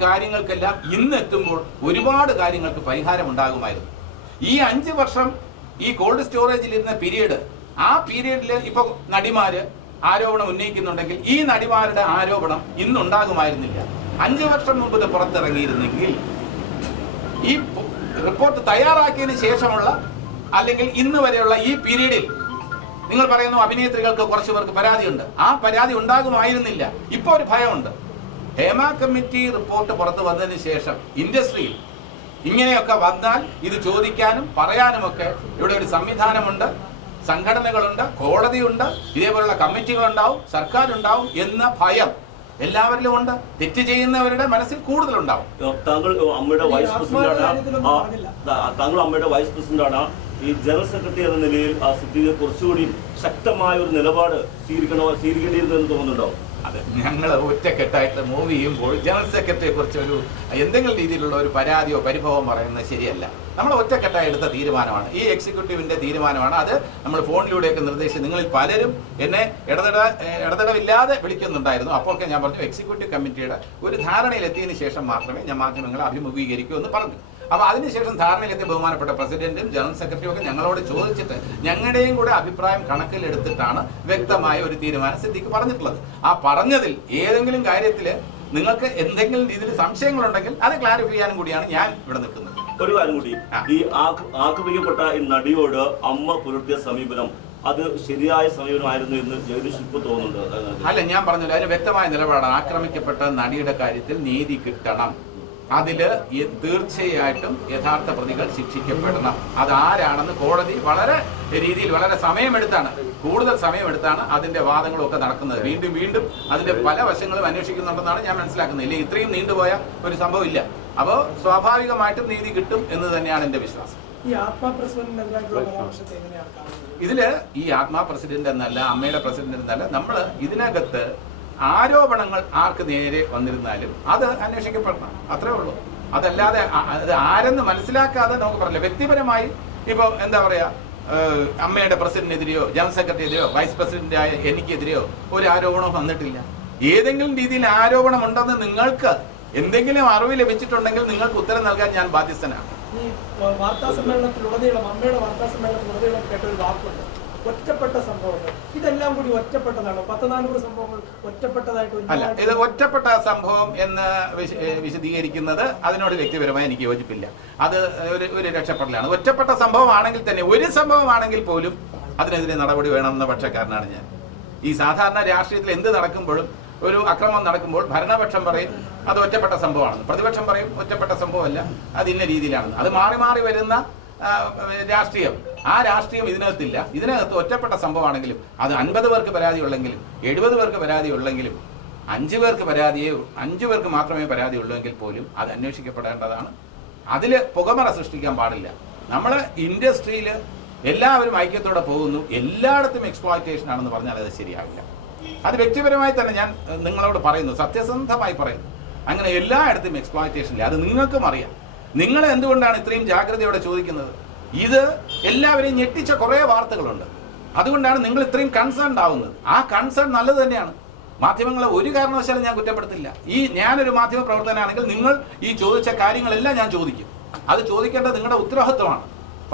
കാര്യങ്ങൾക്കെല്ലാം ഇന്നെത്തുമ്പോൾ ഒരുപാട് കാര്യങ്ങൾക്ക് പരിഹാരം ഉണ്ടാകുമായിരുന്നു. ഈ 5 വർഷം ഈ കോൾഡ് സ്റ്റോറേജിലിരുന്ന പീരീഡ്, ആ പീരീഡിൽ ഇപ്പൊ നടിമാര് ആരോപണം ഉന്നയിക്കുന്നുണ്ടെങ്കിൽ ഈ നടിമാരുടെ ആരോപണം ഇന്നുണ്ടാകുമായിരുന്നില്ല. 5 വർഷം മുമ്പ് ഇത് പുറത്തിറങ്ങിയിരുന്നെങ്കിൽ ഈ റിപ്പോർട്ട് തയ്യാറാക്കിയതിന് ശേഷമുള്ള അല്ലെങ്കിൽ ഇന്ന് വരെയുള്ള ഈ പീരീഡിൽ നിങ്ങൾ പറയുന്നു അഭിനേത്രികൾക്ക് കുറച്ചു പേർക്ക് പരാതിയുണ്ട്, ആ പരാതി ഉണ്ടാകുമായിരുന്നില്ല. ഇപ്പോൾ ഒരു ഭയമുണ്ട്. ഹേമ കമ്മിറ്റി റിപ്പോർട്ട് പുറത്തു വന്നതിന് ശേഷം ഇൻഡസ്ട്രിയിൽ ഇങ്ങനെയൊക്കെ വന്നാൽ ഇത് ചോദിക്കാനും പറയാനുമൊക്കെ ഇവിടെ ഒരു സംവിധാനമുണ്ട്, സംഘടനകളുണ്ട്, കോടതിയുണ്ട്, ഇതേപോലുള്ള കമ്മിറ്റികളുണ്ടാവും, സർക്കാരുണ്ടാവും എന്ന ഭയം എല്ലാവരിലും ഉണ്ട്. തെറ്റ് ചെയ്യുന്നവരുടെ മനസ്സിൽ കൂടുതലുണ്ടാവും. താങ്കൾ അമ്മയുടെ വൈസ് പ്രസിഡന്റാണ്. ഈ ജനറൽ സെക്രട്ടറി എന്ന നിലയിൽ ആ സ്ഥിതിയെ കുറച്ചുകൂടി ശക്തമായ ഒരു നിലപാട് സ്വീകരിക്കേണ്ടിയിരുന്നു എന്ന് തോന്നുന്നുണ്ടോ? അതെ, ഞങ്ങൾ ഒറ്റക്കെട്ടായിട്ട് മൂവ് ചെയ്യുമ്പോൾ ജനറൽ സെക്രട്ടറിയെ കുറിച്ച് എന്തെങ്കിലും രീതിയിലുള്ള ഒരു പരാതിയോ പരിഭവം പറയുന്നത് ശരിയല്ല. നമ്മൾ ഒറ്റക്കെട്ടായി എടുത്ത തീരുമാനമാണ്, ഈ എക്സിക്യൂട്ടീവിന്റെ തീരുമാനമാണ്. അത് നമ്മൾ ഫോണിലൂടെയൊക്കെ നിർദ്ദേശിച്ച് നിങ്ങളിൽ പലരും എന്നെ ഇടതടവില്ലാതെ വിളിക്കുന്നുണ്ടായിരുന്നു. അപ്പോഴൊക്കെ ഞാൻ പറഞ്ഞു എക്സിക്യൂട്ടീവ് കമ്മിറ്റിയുടെ ഒരു ധാരണയിലെത്തിയതിനു ശേഷം മാത്രമേ ഞാൻ മാധ്യമങ്ങളെ അഭിമുഖീകരിക്കൂ എന്ന് പറഞ്ഞു. അപ്പൊ അതിനുശേഷം ധാരണയിലെത്തിയ ബഹുമാനപ്പെട്ട പ്രസിഡന്റും ജനറൽ സെക്രട്ടറിയും ഒക്കെ ഞങ്ങളോട് ചോദിച്ചിട്ട് ഞങ്ങളുടെയും കൂടെ അഭിപ്രായം കണക്കിലെടുത്തിട്ടാണ് വ്യക്തമായ ഒരു തീരുമാനം സിദ്ദീഖ് പറഞ്ഞിട്ടുള്ളത്. ആ പറഞ്ഞതിൽ ഏതെങ്കിലും കാര്യത്തിൽ നിങ്ങൾക്ക് എന്തെങ്കിലും രീതിയിൽ സംശയങ്ങളുണ്ടെങ്കിൽ അത് ക്ലാരിഫൈ ചെയ്യാനും കൂടിയാണ് ഞാൻ ഇവിടെ നിൽക്കുന്നത്. ഒരു കാര്യം കൂടി, ഈ ആക്രമിക്കപ്പെട്ട ഈ നടിയോട് അമ്മ പുലർത്തിയ സമീപനം അത് ശരിയായ സമീപനമായിരുന്നു എന്ന് ജഗദീഷ് ഇപ്പോൾ തോന്നുന്നുണ്ട്? അല്ല, ഞാൻ പറഞ്ഞില്ല, അതിന് വ്യക്തമായ നിലപാടാണ്. ആക്രമിക്കപ്പെട്ട നടിയുടെ കാര്യത്തിൽ നീതി കിട്ടണം, അതില് തീർച്ചയായിട്ടും യഥാർത്ഥ പ്രതികൾ ശിക്ഷിക്കപ്പെടണം. അതാരാണെന്ന് കോടതി വളരെ സമയമെടുത്താണ്, കൂടുതൽ സമയമെടുത്താണ് അതിന്റെ വാദങ്ങളൊക്കെ നടക്കുന്നത്. വീണ്ടും വീണ്ടും അതിന്റെ പല വശങ്ങളും അന്വേഷിക്കുന്നുണ്ടെന്നാണ് ഞാൻ മനസ്സിലാക്കുന്നത്. ഇല്ലെങ്കിൽ ഇത്രയും നീണ്ടുപോയ ഒരു സംഭവം ഇല്ല. അപ്പോൾ സ്വാഭാവികമായിട്ടും നീതി കിട്ടും എന്ന് തന്നെയാണ് എന്റെ വിശ്വാസം. ഇതില് ഈ ആത്മാ പ്രസിഡന്റ് എന്നല്ല, അമ്മയുടെ പ്രസിഡന്റ് എന്നല്ല, നമ്മൾ ഇതിനകത്ത് ആരോപണങ്ങൾ ആർക്ക് നേരെ വന്നിരുന്നാലും അത് അന്വേഷിക്കപ്പെടണം, അത്രേ ഉള്ളൂ. അതല്ലാതെ അത് ആരെന്ന് മനസ്സിലാക്കാതെ നമുക്ക് പറഞ്ഞില്ല. വ്യക്തിപരമായി ഇപ്പോൾ എന്താ പറയാ, അമ്മയുടെ പ്രസിഡന്റിനെതിരെയോ ജനറൽ സെക്രട്ടറിയെതിരെയോ വൈസ് പ്രസിഡന്റായ എനിക്കെതിരെയോ ഒരു ആരോപണം വന്നിട്ടില്ല. ഏതെങ്കിലും രീതിയിൽ ആരോപണം ഉണ്ടെന്ന് നിങ്ങൾക്ക് എന്തെങ്കിലും അറിവ് ലഭിച്ചിട്ടുണ്ടെങ്കിൽ നിങ്ങൾക്ക് ഉത്തരം നൽകാൻ ഞാൻ ബാധ്യസ്ഥനാണ്. ഈ വാർത്താ സമ്മേളനത്തിലുടനീളം അമ്മയുടെ വാർത്താ സമ്മേളനത്തിലുടനീളം കേട്ട ഒരു വാക്കുണ്ട്, ഒറ്റപ്പെട്ട സംഭവങ്ങൾ. ഇതെല്ലാം കൂടി ഒറ്റപ്പെട്ടതാണ്. 100-400 സംഭവങ്ങൾ ഒറ്റപ്പെട്ടതായിട്ട് അല്ല. ഇത് ഒറ്റപ്പെട്ട സംഭവം എന്ന് വിശദീകരിക്കുന്നത് അതിനോട് വ്യക്തിപരമായി എനിക്ക് യോജിപ്പില്ല. അത് ഒരു രക്ഷപ്പെടലാണ്. ഒറ്റപ്പെട്ട സംഭവമാണെങ്കിൽ തന്നെ, ഒരു സംഭവമാണെങ്കിൽ പോലും അതിനെതിരെ നടപടി വേണമെന്ന പക്ഷക്കാരനാണ് ഞാൻ. ഈ സാധാരണ രാഷ്ട്രീയത്തിൽ എന്ത് നടക്കുമ്പോഴും, ഒരു അക്രമം നടക്കുമ്പോൾ ഭരണപക്ഷം പറയും അത് ഒറ്റപ്പെട്ട സംഭവമാണെന്ന്, പ്രതിപക്ഷം പറയും ഒറ്റപ്പെട്ട സംഭവമല്ല, അത് ഇന്ന രീതിയിലാണെന്ന്. അത് മാറി മാറി വരുന്ന രാഷ്ട്രീയം, ആ രാഷ്ട്രീയം ഇതിനകത്തില്ല. ഇതിനകത്ത് ഒറ്റപ്പെട്ട സംഭവമാണെങ്കിലും അത് 50 പേർക്ക് പരാതി ഉള്ളെങ്കിലും 70 പേർക്ക് പരാതി ഉള്ളെങ്കിലും 5 പേർക്ക് മാത്രമേ പരാതി ഉള്ളെങ്കിൽ പോലും അത് അന്വേഷിക്കപ്പെടേണ്ടതാണ്. അതിൽ പുകമറ സൃഷ്ടിക്കാൻ പാടില്ല. നമ്മൾ ഇൻഡസ്ട്രിയിൽ എല്ലാവരും ഐക്യത്തോടെ പോകുന്നു, എല്ലായിടത്തും എക്സ്പ്ലോയിറ്റേഷൻ ആണെന്ന് പറഞ്ഞാൽ അത് ശരിയാവില്ല. അത് വ്യക്തിപരമായി തന്നെ ഞാൻ നിങ്ങളോട് പറയുന്നു, സത്യസന്ധമായി പറയുന്നു. അങ്ങനെ എല്ലായിടത്തും എക്സ്പ്ലോയിറ്റേഷൻ ഇല്ല, അത് നിങ്ങൾക്കും അറിയാം. നിങ്ങൾ എന്തുകൊണ്ടാണ് ഇത്രയും ജാഗ്രതയോടെ ചോദിക്കുന്നത്? ഇത് എല്ലാവരെയും ഞെട്ടിച്ച കുറേ വാർത്തകളുണ്ട്. അതുകൊണ്ടാണ് നിങ്ങൾ ഇത്രയും കൺസേൺഡ് ആവുന്നത്. ആ കൺസേൺ നല്ലത് തന്നെയാണ്. മാധ്യമങ്ങളെ ഒരു കാരണവശാലും ഞാൻ കുറ്റപ്പെടുത്തില്ല. ഞാനൊരു മാധ്യമ പ്രവർത്തകനാണെങ്കിൽ നിങ്ങൾ ഈ ചോദിച്ച കാര്യങ്ങളെല്ലാം ഞാൻ ചോദിക്കും. അത് ചോദിക്കേണ്ടത് നിങ്ങളുടെ ഉത്തരവാദിത്വമാണ്.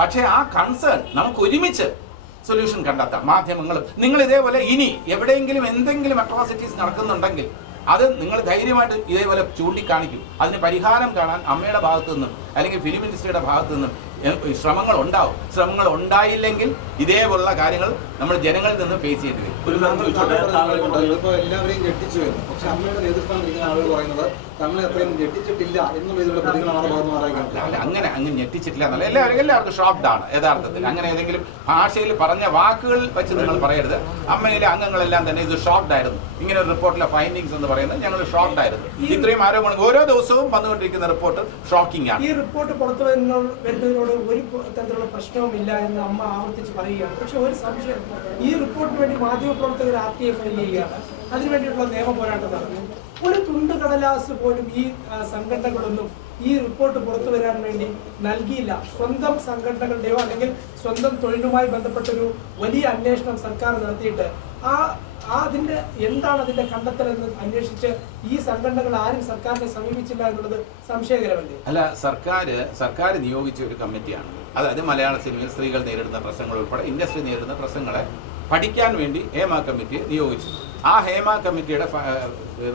പക്ഷേ ആ കൺസേൺ നമുക്ക് ഒരുമിച്ച് സൊല്യൂഷൻ കണ്ടെത്താം. മാധ്യമങ്ങളും നിങ്ങൾ ഇതേപോലെ ഇനി എവിടെയെങ്കിലും എന്തെങ്കിലും അട്രോസിറ്റീസ് നടക്കുന്നുണ്ടെങ്കിൽ അത് നിങ്ങൾ ധൈര്യമായിട്ട് ഇതേപോലെ ചൂണ്ടിക്കാണിക്കും. അതിന് പരിഹാരം കാണാൻ അമ്മയുടെ ഭാഗത്തു നിന്നും അല്ലെങ്കിൽ ഫിലിം ഇൻഡസ്ട്രിയുടെ ഭാഗത്തു നിന്നും ശ്രമങ്ങൾ ഉണ്ടാവും. ശ്രമങ്ങൾ ഉണ്ടായില്ലെങ്കിൽ ഇതേപോലുള്ള കാര്യങ്ങൾ നമ്മൾ ജനങ്ങളിൽ നിന്ന് ഫേസ് ചെയ്യേണ്ടി വരും. എല്ലാവരെയും ഞെട്ടിച്ചു വരുന്നു. പക്ഷെ അമ്മയുടെ നേതൃത്വം ഇരിക്കുന്ന ആളുകൾ പറയുന്നത് തങ്ങളെ അത്രയും ഞെട്ടിച്ചിട്ടില്ല എന്നുള്ള രീതിയിലുള്ള പ്രതികരണമാണ്. അങ്ങനെ ഞെട്ടിച്ചിട്ടില്ല എന്നല്ല, എല്ലാവർക്കും ഷോക്ക്ഡ് ആണ് യഥാർത്ഥത്തിൽ. അങ്ങനെ ഏതെങ്കിലും ഭാഷയിൽ പറഞ്ഞ വാക്കുകൾ വെച്ച് നിങ്ങൾ പറയരുത്. അമ്മയിലെ അംഗങ്ങളെല്ലാം തന്നെ ഇത് ഷോക്ക്ഡ് ആയിരുന്നു. ഇങ്ങനെ ഒരു റിപ്പോർട്ടിലെ ഫൈൻഡിങ്സ് എന്ന് പറയുന്നത് ഞങ്ങൾ ഷോക്ക്ഡ് ആയിരുന്നു. ഇത്രയും ആരോപണം ഓരോ ദിവസവും വന്നുകൊണ്ടിരിക്കുന്ന റിപ്പോർട്ട് ഷോക്കിംഗ് ആണ്. ഈ റിപ്പോർട്ട് പുറത്തു വരുന്നതിനോട് ഒരു തരത്തിലുള്ള പ്രശ്നവുമില്ല എന്ന് അമ്മ ആവർത്തിച്ച് പറയുകയാണ്. പക്ഷെ ഒരു സംശയം, ഈ റിപ്പോർട്ടിന് വേണ്ടി മാധ്യമപ്രവർത്തകർ RTI ഫയൽ ചെയ്യുകയാണ്, അതിനുവേണ്ടിയിട്ടുള്ള നിയമ പോരാട്ടം നടന്നു. ഒരു തുണ്ട് കടലാസ് പോലും ഈ സംഘടനകളൊന്നും ഈ റിപ്പോർട്ട് പുറത്തു വരാൻ വേണ്ടി നൽകിയില്ല. സ്വന്തം സംഘടനകളുടെയോ അല്ലെങ്കിൽ സ്വന്തം തൊഴിലുമായി ബന്ധപ്പെട്ടൊരു വലിയ അന്വേഷണം സർക്കാർ നടത്തിയിട്ട് അതിന്റെ എന്താണ് അതിന്റെ കണ്ടെത്തലെന്ന് അന്വേഷിച്ച് ഈ സംഘടനകൾ ആരും സർക്കാരിനെ സമീപിച്ചില്ല എന്നുള്ളത് സംശയകരമല്ലേ? അല്ല, സർക്കാർ നിയോഗിച്ച ഒരു കമ്മിറ്റിയാണ്. അതായത് മലയാള സിനിമയിൽ സ്ത്രീകൾ നേരിടുന്ന പ്രശ്നങ്ങൾ ഉൾപ്പെടെ ഇൻഡസ്ട്രി നേരിടുന്ന പ്രശ്നങ്ങളെ പഠിക്കാൻ വേണ്ടി ഹേമ കമ്മിറ്റിയെ നിയോഗിച്ചു. ആ ഹേമ കമ്മിറ്റിയുടെ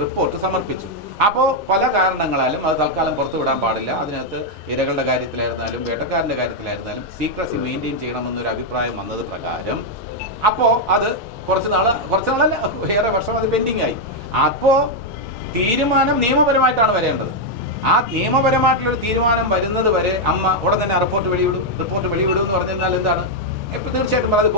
റിപ്പോർട്ട് സമർപ്പിച്ചു. അപ്പോൾ പല കാരണങ്ങളാലും അത് തൽക്കാലം പുറത്തുവിടാൻ പാടില്ല. അതിനകത്ത് ഇരകളുടെ കാര്യത്തിലായിരുന്നാലും വേട്ടക്കാരൻ്റെ കാര്യത്തിലായിരുന്നാലും സീക്രസി മെയിൻറ്റെയിൻ ചെയ്യണമെന്നൊരു അഭിപ്രായം വന്നത് പ്രകാരം അപ്പോൾ അത് കുറച്ച് നാളല്ല, ഏറെ വർഷം അത് പെൻഡിങ് ആയി. അപ്പോൾ തീരുമാനം നിയമപരമായിട്ടാണ് വരേണ്ടത്. ആ നിയമപരമായിട്ടുള്ളൊരു തീരുമാനം വരുന്നത് വരെ അമ്മ ഉടൻ തന്നെ റിപ്പോർട്ട് വെളിവിടും എന്ന് പറഞ്ഞാൽ എന്താണ്? ഇപ്പം തീർച്ചയായിട്ടും അത്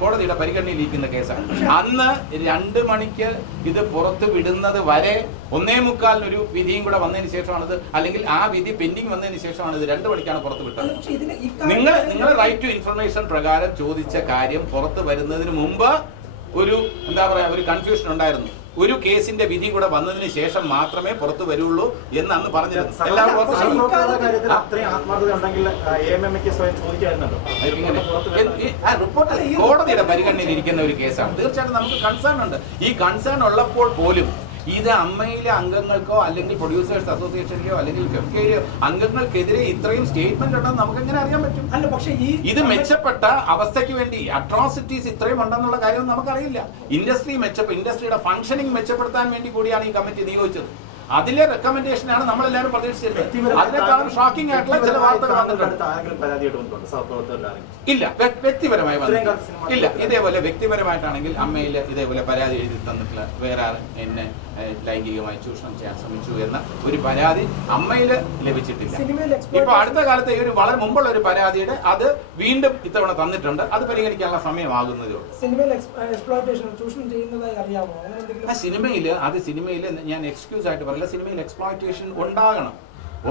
കോടതിയുടെ പരിഗണനയിലിരിക്കുന്ന കേസാണ്. അന്ന് 2 മണിക്ക് ഇത് പുറത്ത് വിടുന്നത് വരെ 1:45 വിധിയും കൂടെ വന്നതിന് ശേഷമാണിത്, അല്ലെങ്കിൽ ആ വിധി പെൻഡിങ് വന്നതിന് ശേഷമാണ് ഇത് 2 മണിക്കാണ് പുറത്ത് വിട്ടത്. നിങ്ങൾ റൈറ്റ് ടു ഇൻഫർമേഷൻ പ്രകാരം ചോദിച്ച കാര്യം പുറത്ത് വരുന്നതിന് മുമ്പ് ഒരു ഒരു കൺഫ്യൂഷൻ ഉണ്ടായിരുന്നു. ഒരു കേസിന്റെ വിധി കൂടെ വന്നതിന് ശേഷം മാത്രമേ പുറത്തു വരുള്ളൂ എന്ന് അന്ന് പറഞ്ഞത്. കോടതിയുടെ പരിഗണനയിൽ ഇരിക്കുന്ന ഒരു കേസാണ്. തീർച്ചയായിട്ടും നമുക്ക് കൺസേൺ ഉണ്ട്. ഈ കൺസേൺ ഉള്ളപ്പോൾ പോലും ഇത് അമ്മയിലെ അംഗങ്ങൾക്കോ അല്ലെങ്കിൽ പ്രൊഡ്യൂസേഴ്സ് അസോസിയേഷനിലെയോ അല്ലെങ്കിൽ ഫെഫ്കയിലെയോ അംഗങ്ങൾക്കെതിരെ ഇത്രയും സ്റ്റേറ്റ്മെന്റ് ഉണ്ടെന്ന് നമുക്ക് എങ്ങനെ അറിയാൻ പറ്റും? അല്ല, പക്ഷേ ഇത് മെച്ചപ്പെട്ട അവസ്ഥയ്ക്ക് വേണ്ടി അട്രോസിറ്റീസ് ഇത്രയും ഉണ്ടെന്നുള്ള കാര്യം നമുക്കറിയില്ല. ഇൻഡസ്ട്രിയുടെ ഫംഗ്ഷനിങ് മെച്ചപ്പെടുത്താൻ വേണ്ടി കൂടിയാണ് ഈ കമ്മിറ്റി നിയോഗിച്ചത്. അതിലെ റെക്കമെൻഡേഷനാണ് നമ്മളെല്ലാവരും പ്രതീക്ഷിച്ചിരുന്നത്. അതിനേക്കാളും ഷോക്കിംഗ് ആയിട്ടുള്ള ചില വാർത്തകൾ വന്നിട്ടുണ്ട്. ഇല്ല, വ്യക്തിപരമായി വന്നിട്ടില്ല. ഇല്ല, ഇതേപോലെ വ്യക്തിപരമായിട്ടാണെങ്കിൽ അമ്മയിൽ ഇതേപോലെ പരാതി എഴുതി തന്നിട്ടുള്ള വേറെ എന്നെ ലൈംഗികമായി ചൂഷണം ചെയ്യാൻ ശ്രമിച്ചു എന്ന ഒരു പരാതി അമ്മയിൽ ലഭിച്ചിട്ടില്ല. ഇപ്പൊ അടുത്ത കാലത്ത് ഈ ഒരു വളരെ മുമ്പുള്ള ഒരു പരാതിയുടെ അത് വീണ്ടും ഇത്തവണ തന്നിട്ടുണ്ട്. അത് പരിഗണിക്കാനുള്ള സമയമാകുന്നതേ ഉള്ളൂ. സിനിമയിൽ ഞാൻ എക്സ്ക്യൂസ് ആയിട്ട് പറയില്ല, സിനിമയിൽ എക്സ്പ്ലോയിറ്റേഷൻ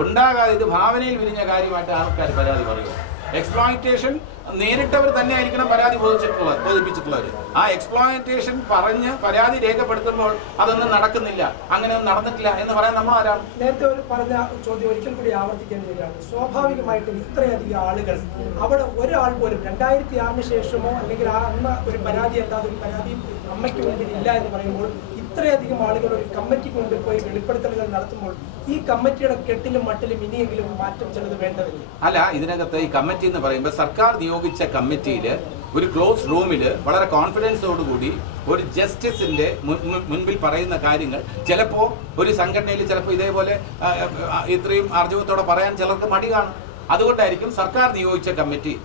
ഉണ്ടാകാതെ ഇത് ഭാവനയിൽ വിരിഞ്ഞ കാര്യമായിട്ട് ആൾക്കാർ പരാതി പറയുക. എക്സ്പ്ലോയിറ്റേഷൻ നേരിട്ടവർ തന്നെ ആയിരിക്കണം പരാതി ബോധിപ്പിച്ചിട്ടുള്ളവർ. ആ എക്സ്പ്ലോയിറ്റേഷൻ പറഞ്ഞ് പരാതി രേഖപ്പെടുത്തുമ്പോൾ അതൊന്നും നടക്കുന്നില്ല, അങ്ങനെയൊന്നും നടന്നിട്ടില്ല എന്ന് പറയാൻ നമ്മൾ ആരാണ്? നേരത്തെ പറഞ്ഞ ചോദ്യം ഒരിക്കൽ കൂടി ആവർത്തിക്കേണ്ടി വരികയാണ്. സ്വാഭാവികമായിട്ടും ഇത്രയധികം ആളുകൾ അവിടെ ഒരാൾ പോലും 2006 ശേഷമോ അല്ലെങ്കിൽ അന്ന് ഒരു പരാതി അല്ലാതെ ഒരു പരാതിയും അമ്മയ്ക്ക് മുമ്പിൽ ഇല്ല എന്ന് പറയുമ്പോൾ ഇത്രയധികം ആളുകൾ ഒരു കമ്മിറ്റിക്ക് മുമ്പിൽ പോയി വെളിപ്പെടുത്തലുകൾ നടത്തുമ്പോൾ ഈ കമ്മിറ്റിയുടെ കെട്ടിലും മട്ടിലും ഇനിയെങ്കിലും മാറ്റം ചിലത് വേണ്ടതില്ല. അല്ല, ഇതിനകത്ത് ഈ കമ്മിറ്റി എന്ന് പറയുമ്പോൾ സർക്കാർ നിയോഗിച്ച കമ്മിറ്റിയിൽ ഒരു ക്ലോസ് റൂമിൽ വളരെ കോൺഫിഡൻസോടുകൂടി ഒരു ജസ്റ്റിസിന്റെ മുൻപിൽ പറയുന്ന കാര്യങ്ങൾ ചിലപ്പോൾ ഒരു സംഘടനയിൽ ചിലപ്പോൾ ഇതേപോലെ ഇത്രയും ആർജവത്തോടെ പറയാൻ ചിലർക്ക് മടി കാണും. അതുകൊണ്ടായിരിക്കും സർക്കാർ നിയോഗിച്ച കമ്മിറ്റി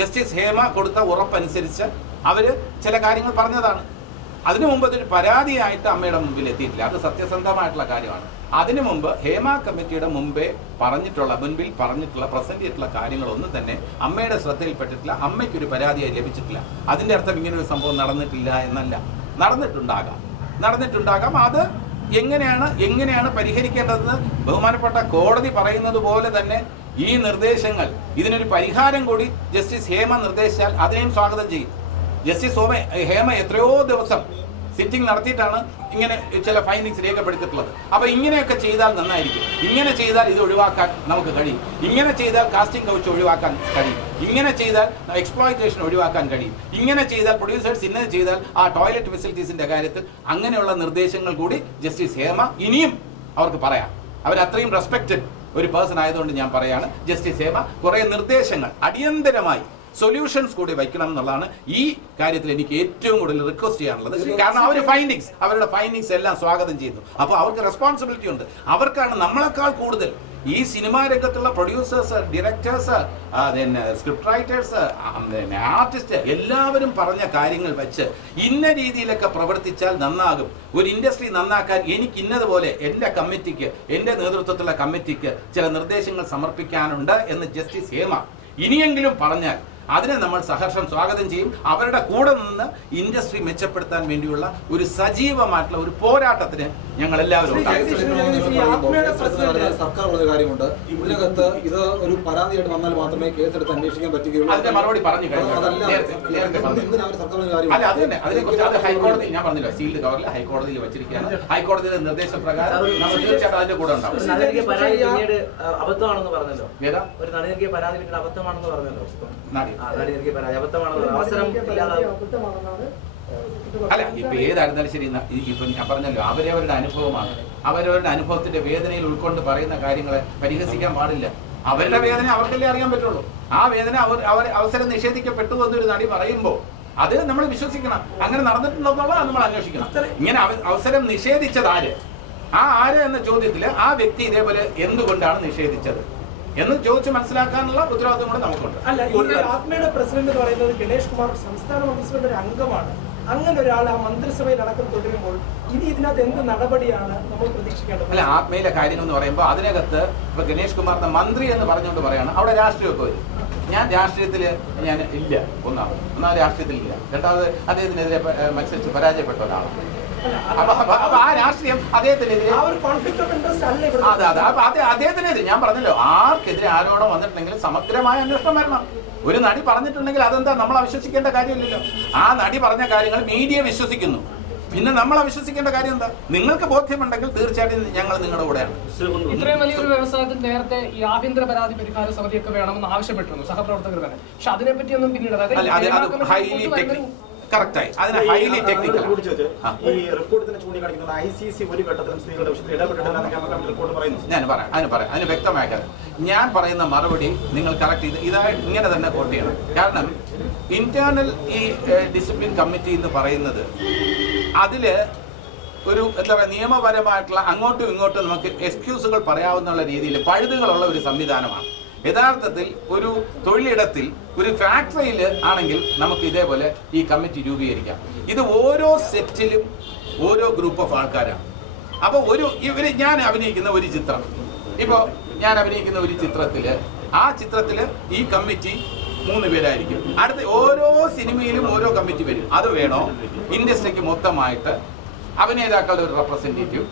ജസ്റ്റിസ് ഹേമ കൊടുത്ത ഉറപ്പനുസരിച്ച് അവര് ചില കാര്യങ്ങൾ പറഞ്ഞതാണ്. അതിനു മുമ്പ് അതൊരു പരാതിയായിട്ട് അമ്മയുടെ മുമ്പിൽ എത്തിയിട്ടില്ല. അത് സത്യസന്ധമായിട്ടുള്ള കാര്യമാണ്. അതിനു മുമ്പ് ഹേമ കമ്മിറ്റിയുടെ മുൻപിൽ പറഞ്ഞിട്ടുള്ള പ്രസന്റ് ചെയ്തിട്ടുള്ള കാര്യങ്ങളൊന്നും തന്നെ അമ്മയുടെ ശ്രദ്ധയിൽപ്പെട്ടിട്ടില്ല. അമ്മയ്ക്കൊരു പരാതിയായി ലഭിച്ചിട്ടില്ല. അതിന്റെ അർത്ഥം ഇങ്ങനൊരു സംഭവം നടന്നിട്ടില്ല എന്നല്ല. നടന്നിട്ടുണ്ടാകാം. അത് എങ്ങനെയാണ് പരിഹരിക്കേണ്ടതെന്ന് ബഹുമാനപ്പെട്ട കോടതി പറയുന്നത് പോലെ തന്നെ ഈ നിർദ്ദേശങ്ങൾ, ഇതിനൊരു പരിഹാരം കൂടി ജസ്റ്റിസ് ഹേമ നിർദ്ദേശിച്ചാൽ അതിനെയും സ്വാഗതം ചെയ്യും. ജസ്റ്റിസ് ഹേമ എത്രയോ ദിവസം സിറ്റിംഗ് നടത്തിയിട്ടാണ് ഇങ്ങനെ ചില ഫൈൻഡിങ്സ് രേഖപ്പെടുത്തിയിട്ടുള്ളത്. അപ്പൊ ഇങ്ങനെയൊക്കെ ചെയ്താൽ നന്നായിരിക്കും. ഇങ്ങനെ ചെയ്താൽ ഇത് ഒഴിവാക്കാൻ നമുക്ക് കഴിയും. ഇങ്ങനെ ചെയ്താൽ കാസ്റ്റിംഗ് കൗച്ച് ഒഴിവാക്കാൻ കഴിയും. ഇങ്ങനെ ചെയ്താൽ എക്സ്പ്ലോയിറ്റേഷൻ ഒഴിവാക്കാൻ കഴിയും. ഇങ്ങനെ ചെയ്താൽ പ്രൊഡ്യൂസേഴ്സ് ഇന്നത് ചെയ്താൽ ആ ടോയ്ലറ്റ് ഫെസിലിറ്റീസിന്റെ കാര്യത്തിൽ അങ്ങനെയുള്ള നിർദ്ദേശങ്ങൾ കൂടി ജസ്റ്റിസ് ഹേമ ഇനിയും അവർക്ക് പറയാം. അവരത്രയും റെസ്പെക്റ്റഡ് ഒരു പേഴ്സൺ ആയതുകൊണ്ട് ഞാൻ പറയാണ്, ജസ്റ്റിസ് ഹേമ കുറെ നിർദ്ദേശങ്ങൾ അടിയന്തരമായി സൊല്യൂഷൻസ് കൂടി വയ്ക്കണം എന്നുള്ളതാണ് ഈ കാര്യത്തിൽ എനിക്ക് ഏറ്റവും കൂടുതൽ റിക്വസ്റ്റ് ചെയ്യാനുള്ളത്. കാരണം അവരുടെ ഫൈൻഡിങ്സ് എല്ലാം സ്വാഗതം ചെയ്യുന്നു. അപ്പോൾ അവർക്ക് റെസ്പോൺസിബിലിറ്റി ഉണ്ട്. അവർക്കാണ് നമ്മളെക്കാൾ കൂടുതൽ ഈ സിനിമാ രംഗത്തുള്ള producers, directors, script writers, artist എല്ലാവരും പറഞ്ഞ കാര്യങ്ങൾ വെച്ച് ഇന്ന രീതിയിലൊക്കെ പ്രവർത്തിച്ചാൽ നന്നാകും. ഒരു ഇൻഡസ്ട്രി നന്നാക്കാൻ എനിക്ക് ഇന്നതുപോലെ എൻ്റെ കമ്മിറ്റിക്ക്, എൻ്റെ നേതൃത്വത്തിലുള്ള കമ്മിറ്റിക്ക് ചില നിർദ്ദേശങ്ങൾ സമർപ്പിക്കാനുണ്ട് എന്ന് ജസ്റ്റിസ് ഹേമ ഇനിയെങ്കിലും പറഞ്ഞാൽ അതിനെ നമ്മൾ സഹർഷം സ്വാഗതം ചെയ്യും. അവരുടെ കൂടെ നിന്ന് ഇൻഡസ്ട്രി മെച്ചപ്പെടുത്താൻ വേണ്ടിയുള്ള ഒരു സജീവമായിട്ടുള്ള ഒരു പോരാട്ടത്തിന് ഞങ്ങൾ എല്ലാവരും സർക്കാർ പറഞ്ഞ കാര്യമുണ്ട്. ഇതിനകത്ത് ഇത് ഒരു പരാതിയായിട്ട് വന്നാൽ മാത്രമേ കേസെടുത്ത് അന്വേഷിക്കാൻ പറ്റുകയുള്ളൂ. അതിന്റെ മറുപടി പറഞ്ഞു കഴിഞ്ഞു. അല്ല, അത് തന്നെ അതിനെക്കുറിച്ച് അത് ഹൈക്കോടതി, ഞാൻ പറഞ്ഞില്ല, സീൽഡ് കവറിൽ ഹൈക്കോടതിയിൽ വെച്ചിരിക്കുകയാണ്. ഹൈക്കോടതിയുടെ നിർദ്ദേശപ്രകാരം നമ്മൾ തീർച്ചയായിട്ടും അതിന്റെ കൂടെ ഉണ്ടാവും. അബദ്ധമാണെന്ന് പറഞ്ഞല്ലോ, ഒരു നടി നൽകിയ പരാതി പിന്നീട് അബദ്ധമാണെന്ന് പറഞ്ഞല്ലോ. അല്ല ഇപ്പൊ ഏതായിരുന്നാലും ശരി, ഇപ്പൊ ഞാൻ പറഞ്ഞല്ലോ അവരവരുടെ അനുഭവമാണ്. അവരവരുടെ അനുഭവത്തിന്റെ വേദനയിൽ ഉൾക്കൊണ്ട് പറയുന്ന കാര്യങ്ങളെ പരിഹസിക്കാൻ പാടില്ല. അവരുടെ വേദന അവർക്കല്ലേ അറിയാൻ പറ്റുള്ളൂ. ആ വേദന അവർ അവസരം നിഷേധിക്കപ്പെട്ടു എന്നൊരു നടി പറയുമ്പോൾ അത് നമ്മൾ വിശ്വസിക്കണം. അങ്ങനെ നടന്നിട്ടുണ്ടെന്നുള്ളത് നമ്മൾ അന്വേഷിക്കണം. ഇങ്ങനെ അവസരം നിഷേധിച്ചത് ആര്, ആ ആര് എന്ന ചോദ്യത്തില് ആ വ്യക്തി ഇതേപോലെ എന്തുകൊണ്ടാണ് നിഷേധിച്ചത് എന്ന് ചോദിച്ച് മനസ്സിലാക്കാനുള്ള ഉത്തരവാദിത്വം കൂടെ നമുക്കുണ്ട്. അല്ല, ഈ ആത്മയുടെ പ്രസിഡന്റ് എന്ന് പറയുന്നത് ഗണേഷ് കുമാർ സംസ്ഥാന മന്ത്രിസഭയുടെ ഒരു അംഗമാണ്. അങ്ങനെ ഒരാൾ ആ മന്ത്രിസഭയിൽ അടക്കം തുടരുമ്പോൾ ഇനി ഇതിനകത്ത് എന്ത് നടപടിയാണ് നമ്മൾ പ്രതീക്ഷിക്കേണ്ടത്? അല്ല, ആത്മയിലെ കാര്യങ്ങൾ എന്ന് പറയുമ്പോൾ അതിനകത്ത് ഇപ്പൊ ഗണേഷ് കുമാറിന്റെ മന്ത്രി എന്ന് പറഞ്ഞുകൊണ്ട് പറയാണ് അവിടെ രാഷ്ട്രീയമൊക്കെ വരും. ഞാൻ രാഷ്ട്രീയത്തില് ഞാൻ ഇല്ല. ഒന്നാമത് രാഷ്ട്രീയത്തിലില്ല. രണ്ടാമത് അദ്ദേഹത്തിനെതിരെ മത്സരിച്ച് പരാജയപ്പെട്ട ഒരാളാണ്. അപ്പൊ ആ രാഷ്ട്രീയം അദ്ദേഹത്തിനെതിരെ അതെ അപ്പൊ അദ്ദേഹത്തിനെതിരെ ഞാൻ പറഞ്ഞല്ലോ, ആർക്കെതിരെ ആരോടും വന്നിട്ടുണ്ടെങ്കിൽ സമഗ്രമായ അന്വേഷണം വരണം. ഒരു നടി പറഞ്ഞിട്ടുണ്ടെങ്കിൽ അതെന്താ നമ്മൾ അവിശ്വസിക്കേണ്ട കാര്യമില്ലല്ലോ. ആ നടി പറഞ്ഞ കാര്യങ്ങൾ മീഡിയ വിശ്വസിക്കുന്നു, പിന്നെ നമ്മൾ അവിശ്വസിക്കേണ്ട കാര്യം എന്താ? നിങ്ങൾക്ക് ബോധ്യമുണ്ടെങ്കിൽ തീർച്ചയായിട്ടും ഞങ്ങൾ നിങ്ങളുടെ കൂടെയാണ്. ഇത്രയും വലിയൊരു വ്യവസായത്തിൽ നേരത്തെ ഈ ആഭ്യന്തര പരാതി പരിഹാര സമിതിയൊക്കെ വേണമെന്ന് ആവശ്യപ്പെട്ടിരുന്നു സഹപ്രവർത്തകർ തന്നെ. പക്ഷെ അതിനെപ്പറ്റിയൊന്നും പിന്നീട് ഹൈലി കറക്റ്റായി അതിന് ഹൈലി ടെക്നിക്കൽ. ഈ റിപ്പോർട്ട് തന്നെ ചൂണ്ടിക്കാണിക്കുന്നത് ICC ഒരു ഘട്ടത്തിലും സ്ത്രീകളുടെ വിഷയത്തിൽ ഇടപെട്ടിട്ടില്ല റിപ്പോർട്ട് പറയുന്നു. ഞാൻ പറയാം അതിന് വ്യക്തമാക്കാൻ ഞാൻ പറയുന്ന മറുപടി നിങ്ങൾ കറക്റ്റ് ഇതായിട്ട് ഇങ്ങനെ തന്നെ കോട്ട് ചെയ്യണം. കാരണം ഇന്റേണൽ ഈ ഡിസിപ്ലിൻ കമ്മിറ്റി എന്ന് പറയുന്നത് അതില് ഒരു എന്താ പറയുക നിയമപരമായിട്ടുള്ള അങ്ങോട്ടും ഇങ്ങോട്ടും നമുക്ക് എക്സ്ക്യൂസുകൾ പറയാവുന്ന രീതിയിൽ പഴുതുകളുള്ള ഒരു സംവിധാനമാണ്. യഥാർത്ഥത്തിൽ ഒരു തൊഴിലിടത്തിൽ ഒരു ഫാക്ടറിയിൽ ആണെങ്കിൽ നമുക്ക് ഇതേപോലെ ഈ കമ്മിറ്റി രൂപീകരിക്കാം. ഇത് ഓരോ സെറ്റിലും ഓരോ ഗ്രൂപ്പ് ഓഫ് ആൾക്കാരാണ്. അപ്പോൾ ഞാൻ അഭിനയിക്കുന്ന ഒരു ചിത്രം, ഇപ്പോൾ ഞാൻ അഭിനയിക്കുന്ന ഒരു ചിത്രത്തിൽ ആ ചിത്രത്തിൽ ഈ കമ്മിറ്റി 3 പേരായിരിക്കും. അടുത്ത ഓരോ സിനിമയിലും ഓരോ കമ്മിറ്റി വരും. അത് വേണോ? ഇൻഡസ്ട്രിക്ക് മൊത്തമായിട്ട് അഭിനേതാക്കളുടെ ഒരു റെപ്രസെൻറ്റേറ്റീവ്,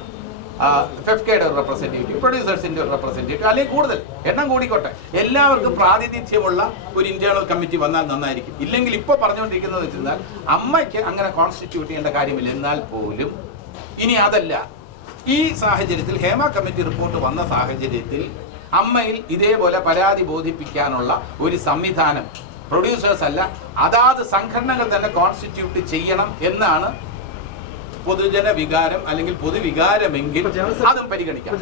ഫെഫ്കയുടെ ഒരു റെപ്രസെൻറ്റേറ്റീവ്, പ്രൊഡ്യൂസേഴ്സിൻ്റെ ഒരു റെപ്രസെൻറ്റേറ്റീവ്, അല്ലെങ്കിൽ കൂടുതൽ എണ്ണം കൂടിക്കോട്ടെ, എല്ലാവർക്കും പ്രാതിനിധ്യമുള്ള ഒരു ഇന്റേണൽ കമ്മിറ്റി വന്നാൽ നന്നായിരിക്കും. ഇല്ലെങ്കിൽ ഇപ്പോൾ പറഞ്ഞുകൊണ്ടിരിക്കുന്നത് വെച്ചാൽ അമ്മയ്ക്ക് അങ്ങനെ കോൺസ്റ്റിറ്റ്യൂട്ട് ചെയ്യേണ്ട കാര്യമില്ല. എന്നാൽ പോലും ഇനി അതല്ല, ഈ സാഹചര്യത്തിൽ ഹേമ കമ്മിറ്റി റിപ്പോർട്ട് വന്ന സാഹചര്യത്തിൽ അമ്മയിൽ ഇതേപോലെ പരാതി ബോധിപ്പിക്കാനുള്ള ഒരു സംവിധാനം പ്രൊഡ്യൂസേഴ്സ് അല്ല അതാത് സംഘടനകൾ തന്നെ കോൺസ്റ്റിറ്റ്യൂട്ട് ചെയ്യണം എന്നാണ് പൊതുജന വികാരം അല്ലെങ്കിൽ പൊതുവികാരമെങ്കിൽ അതും പരിഗണിക്കാം.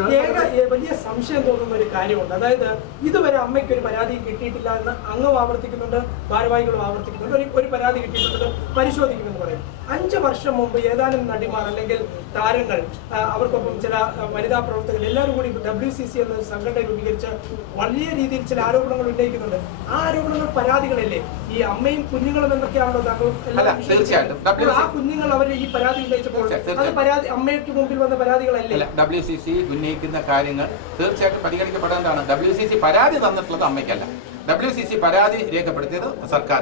വലിയ സംശയം തോന്നുന്ന ഒരു കാര്യമുണ്ട്. അതായത് ഇതുവരെ അമ്മയ്ക്ക് ഒരു പരാതി കിട്ടിയിട്ടില്ല എന്ന് അങ്ങും ആവർത്തിക്കുന്നുണ്ട്, ഭാരവാഹികളും ആവർത്തിക്കുന്നുണ്ട്. ഒരു പരാതി കിട്ടിയിട്ടുണ്ട്, പരിശോധിക്കുമെന്ന് പറയും. 5 വർഷം മുമ്പ് ഏതാനും നടിമാർ അല്ലെങ്കിൽ താരങ്ങൾ, അവർക്കൊപ്പം ചില വനിതാ പ്രവർത്തകർ എല്ലാവരും കൂടി WCC എന്ന സംഘടന രൂപീകരിച്ച് വലിയ രീതിയിൽ ചില ആരോപണങ്ങൾ ഉന്നയിക്കുന്നുണ്ട്. ആ ആരോപണങ്ങൾ പരാതികളല്ലേ? ഈ അമ്മയും കുഞ്ഞുങ്ങളും എന്തൊക്കെയാണല്ലോ താങ്കൾ ആ കുഞ്ഞുങ്ങൾ അവർ ഈ പരാതി ഉന്നയിച്ചപ്പോൾ അത് പരാതി അമ്മയ്ക്ക് മുമ്പിൽ വന്ന പരാതികളല്ലേ? WCC ഉന്നയിക്കുന്ന കാര്യങ്ങൾ തീർച്ചയായിട്ടും പരിഗണിക്കപ്പെടേണ്ടതാണ്. WCC പരാതി തന്നിട്ടുള്ളത് അമ്മയ്ക്കല്ല. WCC പരാതി രേഖപ്പെടുത്തിയത് സർക്കാർ.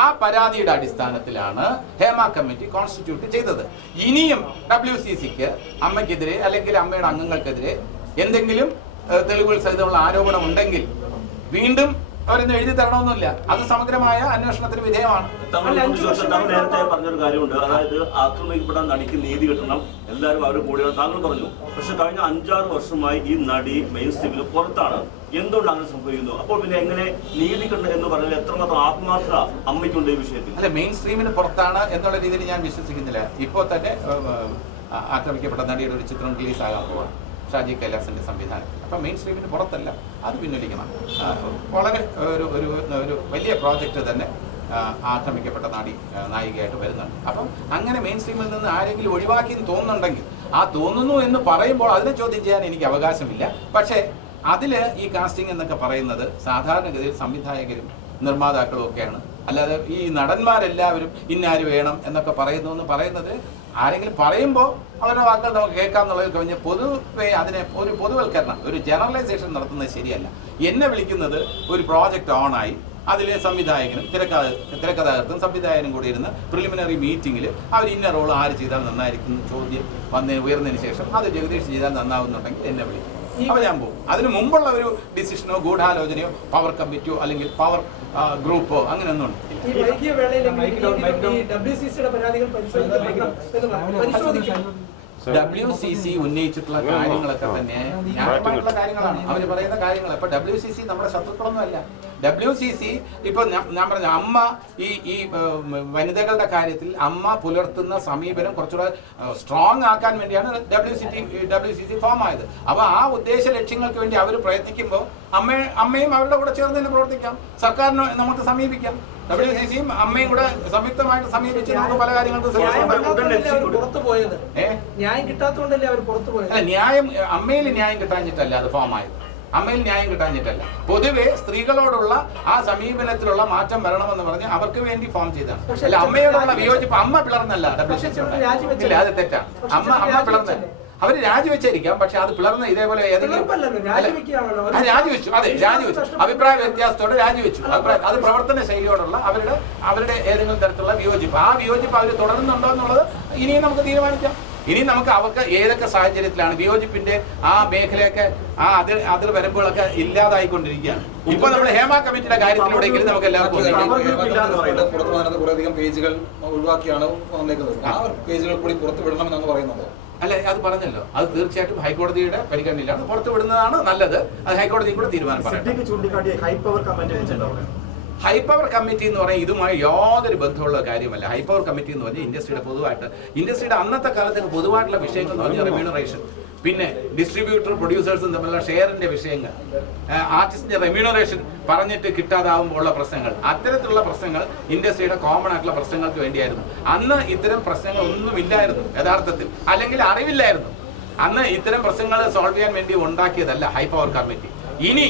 ആ പരാതിയുടെ അടിസ്ഥാനത്തിലാണ് ഹേമ കമ്മിറ്റി കോൺസ്റ്റിറ്റ്യൂട്ട് ചെയ്തത്. ഇനിയും WCCക്ക് അമ്മയ്ക്കെതിരെ അല്ലെങ്കിൽ അമ്മയുടെ അംഗങ്ങൾക്കെതിരെ എന്തെങ്കിലും തെളിവുകൾ സഹിതമുള്ള ആരോപണം ഉണ്ടെങ്കിൽ വീണ്ടും അവരൊന്നും എഴുതി തരണമെന്നില്ല. അത് സമഗ്രമായ അന്വേഷണത്തിന് വിധേയമാണ്. നേരത്തെ പറഞ്ഞൊരു കാര്യമുണ്ട്, അതായത് ആക്രമിക്കപ്പെട്ട നടിക്ക് നീതി കിട്ടണം, എല്ലാവരും അവർ കൂടെയാണ് താങ്കൾ പറഞ്ഞു. പക്ഷെ കഴിഞ്ഞ 5-6 വർഷമായി ഈ നടി മെയിൻ സ്ട്രീമിൽ പുറത്താണ്. എന്തുകൊണ്ട് അങ്ങനെ സംഭവിക്കുന്നു? അപ്പോൾ പിന്നെ എങ്ങനെ നീതി കിട്ടണം എന്ന് പറഞ്ഞാൽ എത്രമാത്രം ആത്മാർത്ഥത അമ്മയ്ക്കുണ്ട് ഈ വിഷയത്തിൽ? അല്ല, മെയിൻ സ്ട്രീമിന് പുറത്താണ് എന്നുള്ള രീതിയിൽ ഞാൻ വിശ്വസിക്കുന്നില്ല. ഇപ്പോൾ തന്നെ ആക്രമിക്കപ്പെട്ട നടിയുടെ ഒരു ചിത്രം റിലീസ് ആകാൻ പോവാണ്, ഷാജി കൈലാസിന്റെ സംവിധാനം. അപ്പം മെയിൻ സ്ട്രീമിന് പുറത്തല്ല, അത് പിൻവലിക്കണം. വളരെ ഒരു വലിയ പ്രോജക്റ്റ് തന്നെ ആക്രമിക്കപ്പെട്ട നായികയായിട്ട് വരുന്നുണ്ട്. അപ്പം അങ്ങനെ മെയിൻ സ്ട്രീമിൽ നിന്ന് ആരെങ്കിലും ഒഴിവാക്കി എന്ന് തോന്നുന്നുണ്ടെങ്കിൽ, ആ തോന്നുന്നു എന്ന് പറയുമ്പോൾ അതിനെ ചോദ്യം ചെയ്യാൻ എനിക്ക് അവകാശമില്ല. പക്ഷേ അതിൽ ഈ കാസ്റ്റിംഗ് എന്നൊക്കെ പറയുന്നത് സാധാരണഗതിയിൽ സംവിധായകരും നിർമ്മാതാക്കളും ഒക്കെയാണ്. അല്ലാതെ ഈ നടന്മാരെല്ലാവരും ഇന്നാര് വേണം എന്നൊക്കെ പറയുന്നത് ആരെങ്കിലും പറയുമ്പോൾ അവരുടെ വാക്കുകൾ നമുക്ക് കേൾക്കാം എന്നുള്ളതിൽ കഴിഞ്ഞ് പൊതുവെ അതിനെ ഒരു പൊതുവൽക്കരണം, ഒരു ജനറലൈസേഷൻ നടത്തുന്നത് ശരിയല്ല. എന്നെ വിളിക്കുന്നത് ഒരു പ്രോജക്റ്റ് ഓണായി, അതിലെ സംവിധായകനും തിരക്കഥാകൃത്തും സംവിധായകനും കൂടി ഇരുന്ന് പ്രിലിമിനറി മീറ്റിംഗിൽ അവർ ഇന്ന റോൾ ആര് ചെയ്താൽ നന്നായിരിക്കും ചോദ്യം ഉയർന്നതിന് ശേഷം അത് ജഗദീഷ് ചെയ്താൽ നന്നാവുന്നുണ്ടെങ്കിൽ എന്നെ വിളിക്കും. അപ്പോൾ ഞാൻ പോകും. അതിന് മുമ്പുള്ള ഒരു ഡിസിഷനോ ഗൂഢാലോചനയോ പവർ കമ്മിറ്റിയോ അല്ലെങ്കിൽ പവർ ഗ്രൂപ്പോ അങ്ങനെയൊന്നും ഉണ്ട്. WCC ഉന്നയിച്ചിട്ടുള്ള കാര്യങ്ങളൊക്കെ തന്നെ ന്യായമായിട്ടുള്ള കാര്യങ്ങളാണ്. അവർ പറയുന്ന കാര്യങ്ങൾ ഇപ്പൊ WCC നമ്മുടെ ശത്രുക്കളൊന്നും അല്ല. WCC ഇപ്പൊ ഞാൻ പറഞ്ഞ അമ്മ ഈ വനിതകളുടെ കാര്യത്തിൽ അമ്മ പുലർത്തുന്ന സമീപനം കുറച്ചുകൂടെ സ്ട്രോങ് ആക്കാൻ വേണ്ടിയാണ് WCC ഫോം ആയത്. അപ്പൊ ആ ഉദ്ദേശ ലക്ഷ്യങ്ങൾക്ക് വേണ്ടി അവർ പ്രയത്നിക്കുമ്പോൾ അമ്മയും അവരുടെ കൂടെ ചേർന്ന് തന്നെ പ്രവർത്തിക്കാം. സർക്കാരിനെ നമുക്ക് സമീപിക്കാം. WCCയും അമ്മയും കൂടെ സംയുക്തമായിട്ട് സമീപിച്ച് നമുക്ക് പല കാര്യങ്ങൾക്കും പുറത്തു പോയത്. ന്യായം കിട്ടാത്തതുകൊണ്ടല്ലേ അവർ പുറത്തു പോയത്? അല്ല, ന്യായം അമ്മയിൽ ന്യായം കിട്ടാഞ്ഞിട്ടല്ല അത് ഫോം ആയത്. അമ്മയിൽ ന്യായം കിട്ടാഞ്ഞിട്ടല്ല. പൊതുവെ സ്ത്രീകളോടുള്ള ആ സമീപനത്തിലുള്ള മാറ്റം വരണമെന്ന് പറഞ്ഞ് അവർക്ക് വേണ്ടി ഫോം ചെയ്തതാണ്. അല്ല, അമ്മയോടുള്ള വിയോജിപ്പ് അമ്മ പിളർന്നല്ല WCC. ഇല്ല, അത് തെറ്റാണ്. അമ്മ പിളർന്നല്ല. അവര് രാജിവെച്ചായിരിക്കാം, പക്ഷെ അത് പിളർന്ന് ഇതേപോലെ രാജിവെച്ചു. അതെ, രാജിവെച്ചു. അഭിപ്രായ വ്യത്യാസത്തോടെ രാജിവെച്ചു. അത് പ്രവർത്തന ശൈലിയോടുള്ള അവരുടെ ഏതെങ്കിലും തരത്തിലുള്ള വിയോജിപ്പ്. ആ വിയോജിപ്പ് അവർ തുടരുന്നുണ്ടോ എന്നുള്ളത് ഇനിയും നമുക്ക് തീരുമാനിക്കാം. ഇനി നമുക്ക് അവർക്ക് ഏതൊക്കെ സാഹചര്യത്തിലാണ് വിയോജിപ്പിന്റെ ആ മേഖലയൊക്കെ ആ അതിർ വരമ്പുകളൊക്കെ ഇല്ലാതായിക്കൊണ്ടിരിക്കുകയാണ്. ഇപ്പൊ നമ്മൾ ഹേമ കമ്മിറ്റിയുടെ കാര്യത്തിലൂടെയെങ്കിലും നമുക്ക് എല്ലാവർക്കും കുറേയധികം പേജുകൾ ഒഴിവാക്കിയാണ് വന്നേക്കുന്നത്. ആ പേജുകൾ കൂടി പുറത്തു വിടണമെന്നാണ് പറയുന്നത്. അല്ല, അത് പറഞ്ഞല്ലോ, അത് തീർച്ചയായിട്ടും ഹൈക്കോടതിയുടെ പരിഗണനയിലാണ്. പുറത്തു വിടുന്നതാണ് നല്ലത്. അത് ഹൈക്കോടതിയും കൂടെ തീരുമാനം പറയാം. ഹൈപ്പവർ കമ്മിറ്റി എന്ന് പറഞ്ഞാൽ ഇതുമായി യാതൊരു ബന്ധമുള്ള കാര്യമല്ല. ഹൈപ്പവർ കമ്മിറ്റി എന്ന് പറഞ്ഞാൽ ഇൻഡസ്ട്രിയുടെ അന്നത്തെ കാലത്ത് പൊതുവായിട്ടുള്ള വിഷയങ്ങൾ എന്ന് പറഞ്ഞാൽ റെമ്യൂണറേഷൻ, പിന്നെ ഡിസ്ട്രിബ്യൂട്ടർ പ്രൊഡ്യൂസേഴ്സും തമ്മിലുള്ള ഷെയറിന്റെ വിഷയങ്ങൾ, ആർട്ടിസ്റ്റിന്റെ റെമ്യൂണറേഷൻ പറഞ്ഞിട്ട് കിട്ടാതാവുമ്പോൾ ഉള്ള പ്രശ്നങ്ങൾ, അത്തരത്തിലുള്ള പ്രശ്നങ്ങൾ ഇൻഡസ്ട്രിയുടെ കോമൺ ആയിട്ടുള്ള പ്രശ്നങ്ങൾക്ക് വേണ്ടിയായിരുന്നു. അന്ന് ഇത്തരം പ്രശ്നങ്ങൾ ഒന്നുമില്ലായിരുന്നു യഥാർത്ഥത്തിൽ, അല്ലെങ്കിൽ അറിവില്ലായിരുന്നു. അന്ന് ഇത്തരം പ്രശ്നങ്ങൾ സോൾവ് ചെയ്യാൻ വേണ്ടി ഉണ്ടാക്കിയതല്ല ഹൈപ്പവർ കമ്മിറ്റി. ഇനി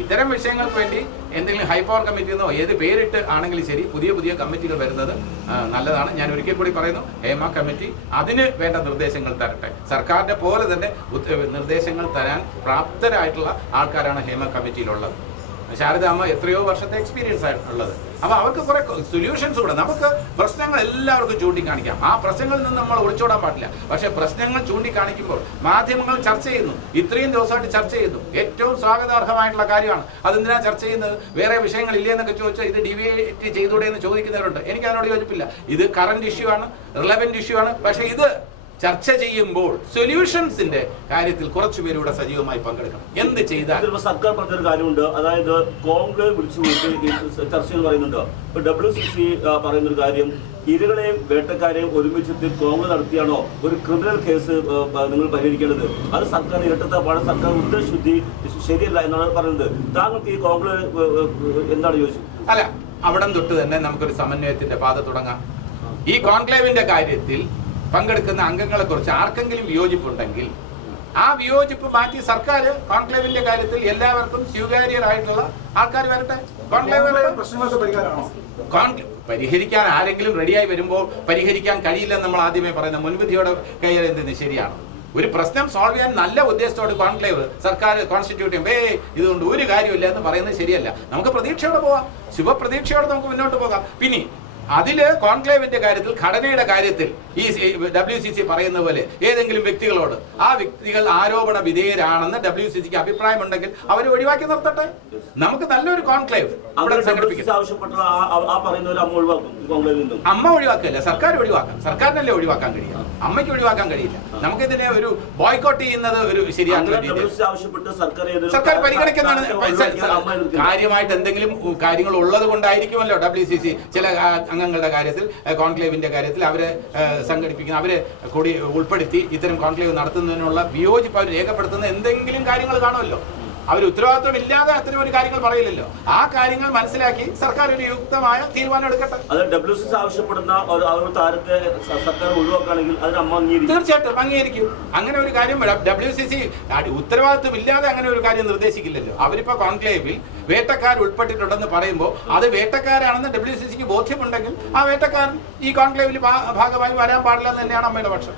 ഇത്തരം വിഷയങ്ങൾക്ക് വേണ്ടി എന്തെങ്കിലും ഹൈപ്പവർ കമ്മിറ്റി എന്നോ ഏത് പേരിട്ട് ആണെങ്കിലും ശരി, പുതിയ കമ്മിറ്റികൾ വരുന്നത് നല്ലതാണ്. ഞാൻ ഒരിക്കൽ കൂടി പറയുന്നു, ഹേമ കമ്മിറ്റി അതിന് വേണ്ട നിർദ്ദേശങ്ങൾ തരട്ടെ. സർക്കാരിനെ പോലെ തന്നെ നിർദ്ദേശങ്ങൾ തരാൻ പ്രാപ്തരായിട്ടുള്ള ആൾക്കാരാണ് ഹേമ കമ്മിറ്റിയിലുള്ളത്. ശാരദാമ്മ എത്രയോ വർഷത്തെ എക്സ്പീരിയൻസ് ആയിട്ടുള്ളത്. അപ്പൊ അവർക്ക് കുറെ സൊല്യൂഷൻസ് കൂടെ. നമുക്ക് പ്രശ്നങ്ങൾ എല്ലാവർക്കും ചൂണ്ടിക്കാണിക്കാം. ആ പ്രശ്നങ്ങളിൽ നിന്ന് നമ്മൾ ഒളിച്ചോടാൻ പാടില്ല. പക്ഷെ പ്രശ്നങ്ങൾ ചൂണ്ടിക്കാണിക്കുമ്പോൾ മാധ്യമങ്ങൾ ചർച്ച ചെയ്യുന്നു. ഇത്രയും ദിവസമായിട്ട് ചർച്ച ചെയ്യുന്നു. ഏറ്റവും സ്വാഗതാർഹമായിട്ടുള്ള കാര്യമാണ്. അതെന്തിനാ ചർച്ച ചെയ്യുന്നത്? വേറെ വിഷയങ്ങൾ ഇല്ലേ എന്നൊക്കെ ചോദിച്ചാൽ ഇത് ഡിബേറ്റ് ചെയ്തൂടെ എന്ന് ചോദിക്കുന്നവരുണ്ട്. എനിക്ക് അതിനോട് യോജിപ്പില്ല. ഇത് കറന്റ് ഇഷ്യൂ ആണ്, റിലവന്റ് ഇഷ്യൂ ആണ്. പക്ഷെ ഇത് ചർച്ച ചെയ്യുമ്പോൾ സൊല്യൂഷൻസിന്റെ കാര്യത്തിൽ കുറച്ചുപേരൂടെ സജീവമായി പങ്കെടുക്കണം. എന്ത് ചെയ്താൽ സർക്കാർ പറഞ്ഞൊരു കാര്യമുണ്ട്. അതായത് കോൺഗ്രസ് വിളിച്ചുകൊണ്ട് ചർച്ചകൾ പറയുന്നുണ്ട്. ഇപ്പൊ WCC പറയുന്നൊരു കാര്യം, ഇരകളെയും വേട്ടക്കാരെയും ഒരുമിച്ചിട്ട് കോൺഗ്രസ് നടത്തിയാണോ ഒരു ക്രിമിനൽ കേസ് നിങ്ങൾ പരിഹരിക്കേണ്ടത്? അത് സർക്കാർ ഇരട്ടത്താപ്പാണ്, സർക്കാർ ഉദ്ദേശശുദ്ധി ശരിയല്ല എന്നാണ് പറയുന്നത്. താങ്കൾക്ക് ഈ കോൺഗ്രസ് എന്താണ് ചോദിച്ചത്? അല്ല, അവിടം തൊട്ട് തന്നെ നമുക്കൊരു സമന്വയത്തിന്റെ പാത തുടങ്ങാം. ഈ കോൺക്ലേവിന്റെ കാര്യത്തിൽ പങ്കെടുക്കുന്ന അംഗങ്ങളെ കുറിച്ച് ആർക്കെങ്കിലും വിയോജിപ്പുണ്ടെങ്കിൽ ആ വിയോജിപ്പ് മാറ്റി സർക്കാർ കോൺക്ലേവിന്റെ കാര്യത്തിൽ എല്ലാവർക്കും സ്വീകാര്യരായിട്ടുള്ള ആൾക്കാർ വരട്ടെ. പരിഹരിക്കാൻ ആരെങ്കിലും റെഡിയായി വരുമ്പോൾ പരിഹരിക്കാൻ കഴിയില്ലെന്ന് നമ്മൾ ആദ്യമേ പറയുന്ന മുൻവിധിയോടെ കൈകാര്യം ശരിയാണ്. ഒരു പ്രശ്നം സോൾവ് ചെയ്യാൻ നല്ല ഉദ്ദേശത്തോട് കോൺക്ലേവ് സർക്കാർ കോൺസ്റ്റിറ്റ്യൂട്ട് ചെയ്യുമ്പോൾ ഇതുകൊണ്ട് ഒരു കാര്യമില്ല എന്ന് പറയുന്നത് ശരിയല്ല. നമുക്ക് പ്രതീക്ഷയോടെ പോകാം, ശുഭപ്രതീക്ഷയോടെ നമുക്ക് മുന്നോട്ട് പോകാം. പിന്നെ അതില് കോൺക്ലേവിന്റെ കാര്യത്തിൽ, ഘടനയുടെ കാര്യത്തിൽ ഈ WCC പറയുന്ന പോലെ ഏതെങ്കിലും വ്യക്തികളോട് ആ വ്യക്തികൾ ആരോപണ വിധേയരാണെന്ന് WCCക്ക് അഭിപ്രായമുണ്ടെങ്കിൽ അവർ ഒഴിവാക്കി നിർത്തട്ടെ. നമുക്ക് നല്ലൊരു കോൺക്ലേവ് അവിടെ സംഘടിപ്പിക്കും. അമ്മ ഒഴിവാക്കില്ല, സർക്കാർ ഒഴിവാക്കാം. സർക്കാരിനല്ലേ ഒഴിവാക്കാൻ കഴിയില്ല, അമ്മയ്ക്ക് ഒഴിവാക്കാൻ കഴിയില്ല. നമുക്കിതിനെ ഒരു ബോയ്ക്കോട്ട് ചെയ്യുന്നത് ഒരു ശരിയായിട്ടുള്ള രീതിയിൽ സർക്കാർ പരിഗണിക്കുന്നതാണ്. കാര്യമായിട്ട് എന്തെങ്കിലും കാര്യങ്ങൾ ഉള്ളത് കൊണ്ടായിരിക്കുമല്ലോ WCC ചില അംഗങ്ങളുടെ കാര്യത്തിൽ, കോൺക്ലേവിന്റെ കാര്യത്തിൽ അവരെ സംഘടിപ്പിക്കുന്ന, അവരെ കൂടി ഉൾപ്പെടുത്തി ഇത്തരം കോൺക്ലേവ് നടത്തുന്നതിനുള്ള വിയോജിപ്പ് അവർ രേഖപ്പെടുത്തുന്ന എന്തെങ്കിലും കാര്യങ്ങൾ കാണുമല്ലോ. അവർ ഉത്തരവാദിത്വം ഇല്ലാതെ അത്തരം ഒരു കാര്യങ്ങൾ പറയില്ലല്ലോ. ആ കാര്യങ്ങൾ മനസ്സിലാക്കി സർക്കാർ ഒരു യുക്തമായ തീരുമാനം എടുക്കട്ടെ. WCC ആവശ്യപ്പെടുന്ന താരത്തെ സർക്കാർ ഒഴിവാക്കുകയാണെങ്കിൽ തീർച്ചയായിട്ടും അംഗീകരിക്കും. അങ്ങനെ ഒരു കാര്യം WCC ഉത്തരവാദിത്വം ഇല്ലാതെ അങ്ങനെ ഒരു കാര്യം നിർദ്ദേശിക്കില്ലല്ലോ. അവരിപ്പോ കോൺക്ലേവിൽ വേട്ടക്കാർ ഉൾപ്പെട്ടിട്ടുണ്ടെന്ന് പറയുമ്പോൾ അത് വേട്ടക്കാരാണെന്ന് WCCക്ക് ബോധ്യമുണ്ടെങ്കിൽ ആ വേട്ടക്കാരൻ ഈ കോൺക്ലേവിൽ ഭാഗമായി വരാൻ പാടില്ല എന്ന് തന്നെയാണ് അമ്മയുടെ പക്ഷം.